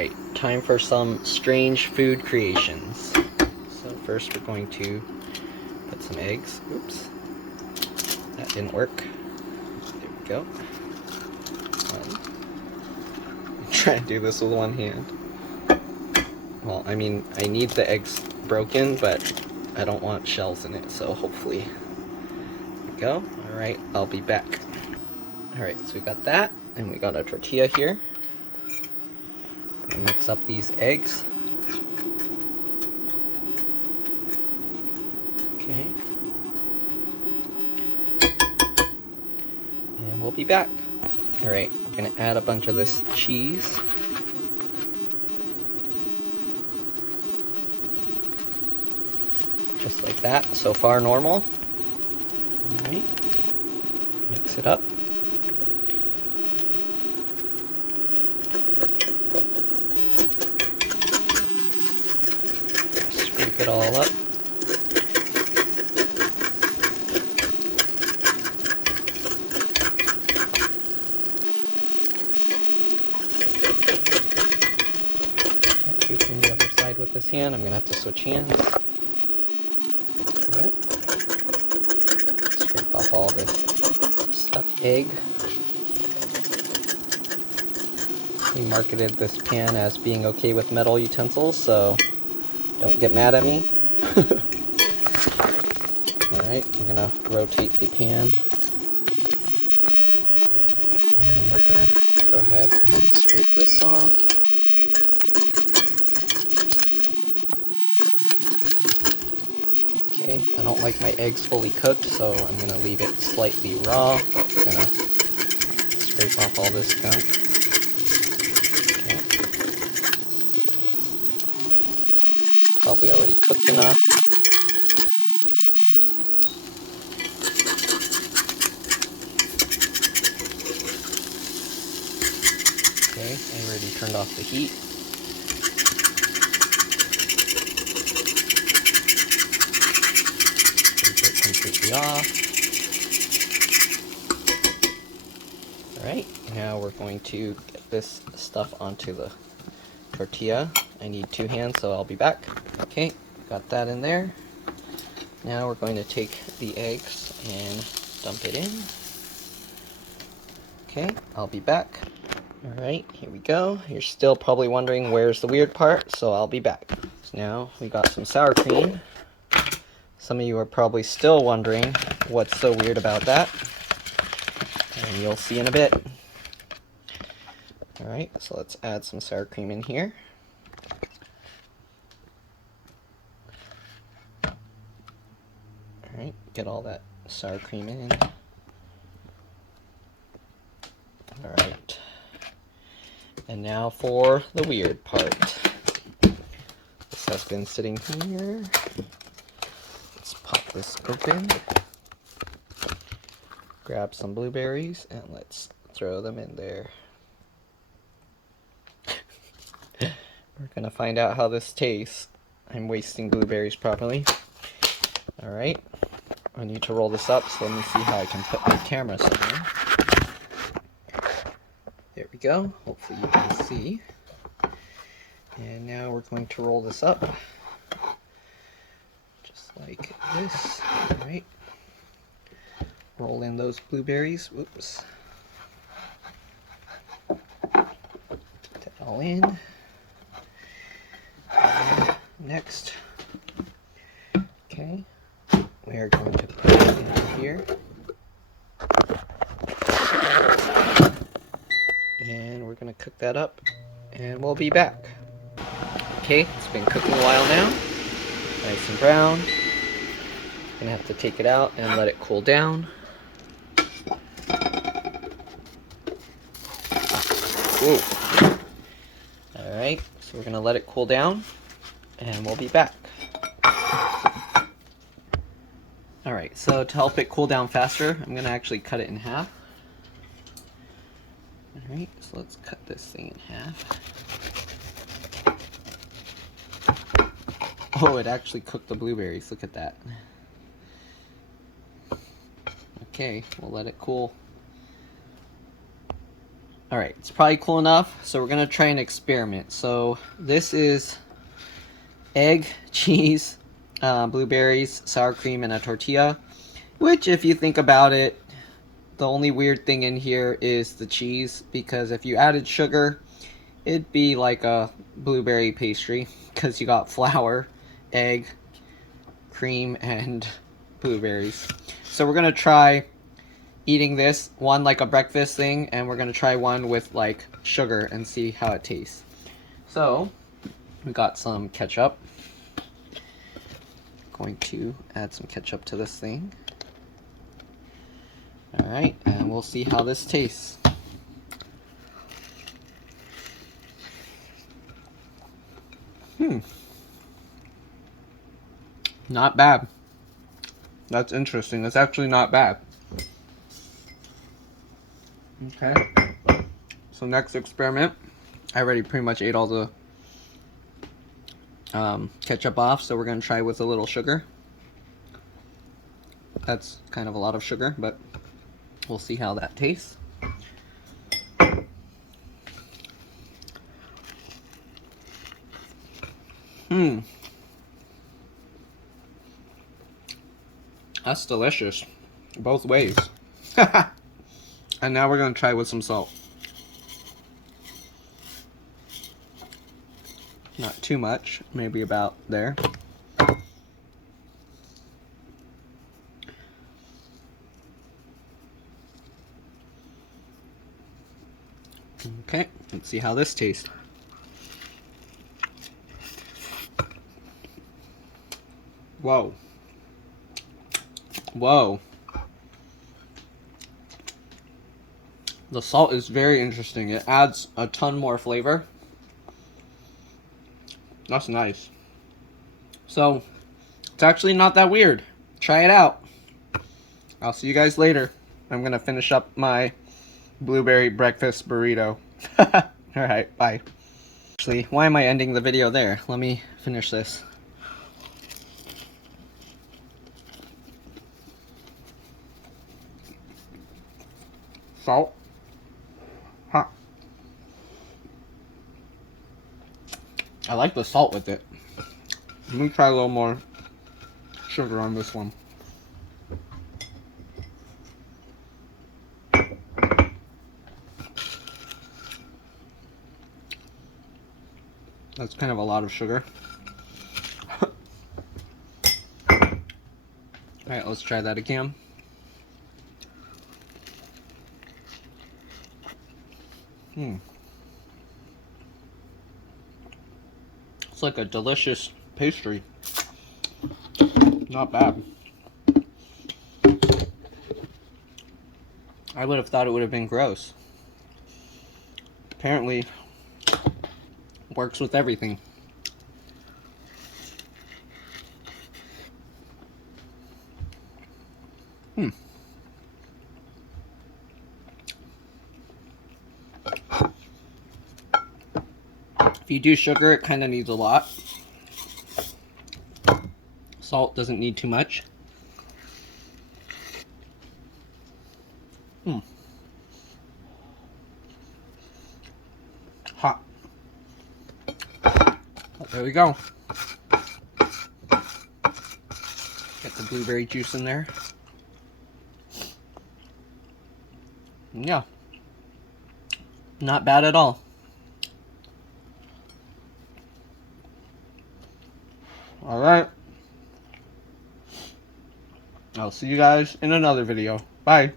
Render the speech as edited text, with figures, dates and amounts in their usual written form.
Right, time for some strange food creations. So first we're going to put some eggs. Oops, that didn't work. There we go. I'm trying to do this with one hand. Well, I mean, I need the eggs broken, but I don't want shells in it, so hopefully. There we go. Alright, I'll be back. Alright, so we got that, and we got a tortilla here. Mix up these eggs. Okay. And we'll be back. Alright, I'm gonna add a bunch of this cheese. Just like that. So far normal. Alright. Mix it up. Scrape it all up. From the other side with this hand, I'm gonna have to switch hands. Alright. Scrape off all this stuffed egg. We marketed this pan as being okay with metal utensils, so don't get mad at me. Alright, we're gonna rotate the pan. And we're gonna go ahead and scrape this off. Okay, I don't like my eggs fully cooked, so I'm going to leave it slightly raw, but we're going to scrape off all this gunk. Okay. Probably already cooked enough. Okay, I already turned off the heat. Completely off. Alright, now we're going to get this stuff onto the tortilla. I need 2 hands, so I'll be back. Okay, got that in there. Now we're going to take the eggs and dump it in. Okay, I'll be back. Alright, here we go. You're still probably wondering where's the weird part, so I'll be back. So now we got some sour cream. Some of you are probably still wondering what's so weird about that, and you'll see in a bit. Alright, so let's add some sour cream in here. Alright, get all that sour cream in. Alright, and now for the weird part. This has been sitting here. Pop this open, grab some blueberries, and let's throw them in there. We're gonna find out how this tastes. I'm wasting blueberries properly. Alright, I need to roll this up, so let me see how I can put my camera somewhere. There we go, hopefully you can see. And now we're going to roll this up. Like this. Alright. Roll in those blueberries. Whoops. Put that all in. And next. Okay. We are going to put it into here. And we're going to cook that up. And we'll be back. Okay, it's been cooking a while now. Nice and brown. Gonna have to take it out and let it cool down. Ooh. Alright, so we're gonna let it cool down and we'll be back. Alright, so to help it cool down faster, I'm gonna actually cut it in half. Alright, so let's cut this thing in half. Oh, it actually cooked the blueberries. Look at that. Okay, we'll let it cool. Alright, it's probably cool enough, so we're gonna try an experiment. So this is egg, cheese, blueberries, sour cream, and a tortilla. Which, if you think about it, the only weird thing in here is the cheese, because if you added sugar, it'd be like a blueberry pastry, because you got flour, egg, cream, and blueberries. So we're gonna try eating this one like a breakfast thing, and we're gonna try one with like sugar and see how it tastes. So we got some ketchup. Going to add some ketchup to this thing. Alright, and we'll see how this tastes. Not bad. That's interesting. It's actually not bad. Okay. So next experiment. I already pretty much ate all the ketchup off, so we're going to try with a little sugar. That's kind of a lot of sugar, but we'll see how that tastes. That's delicious. Both ways. And now we're going to try with some salt. Not too much, maybe about there. Okay, let's see how this tastes. Whoa. Whoa. The salt is very interesting. It adds a ton more flavor. That's nice. So, it's actually not that weird. Try it out. I'll see you guys later. I'm gonna finish up my blueberry breakfast burrito. Alright, bye. Actually, why am I ending the video there? Let me finish this. Salt. Huh. I like the salt with it. Let me try a little more sugar on this one. That's kind of a lot of sugar. Alright, let's try that again. It's like a delicious pastry. Not bad. I would have thought it would have been gross. Apparently, works with everything. If you do sugar, it kind of needs a lot. Salt doesn't need too much. Hot. But there we go. Get the blueberry juice in there. Yeah. Not bad at all. Alright. I'll see you guys in another video. Bye.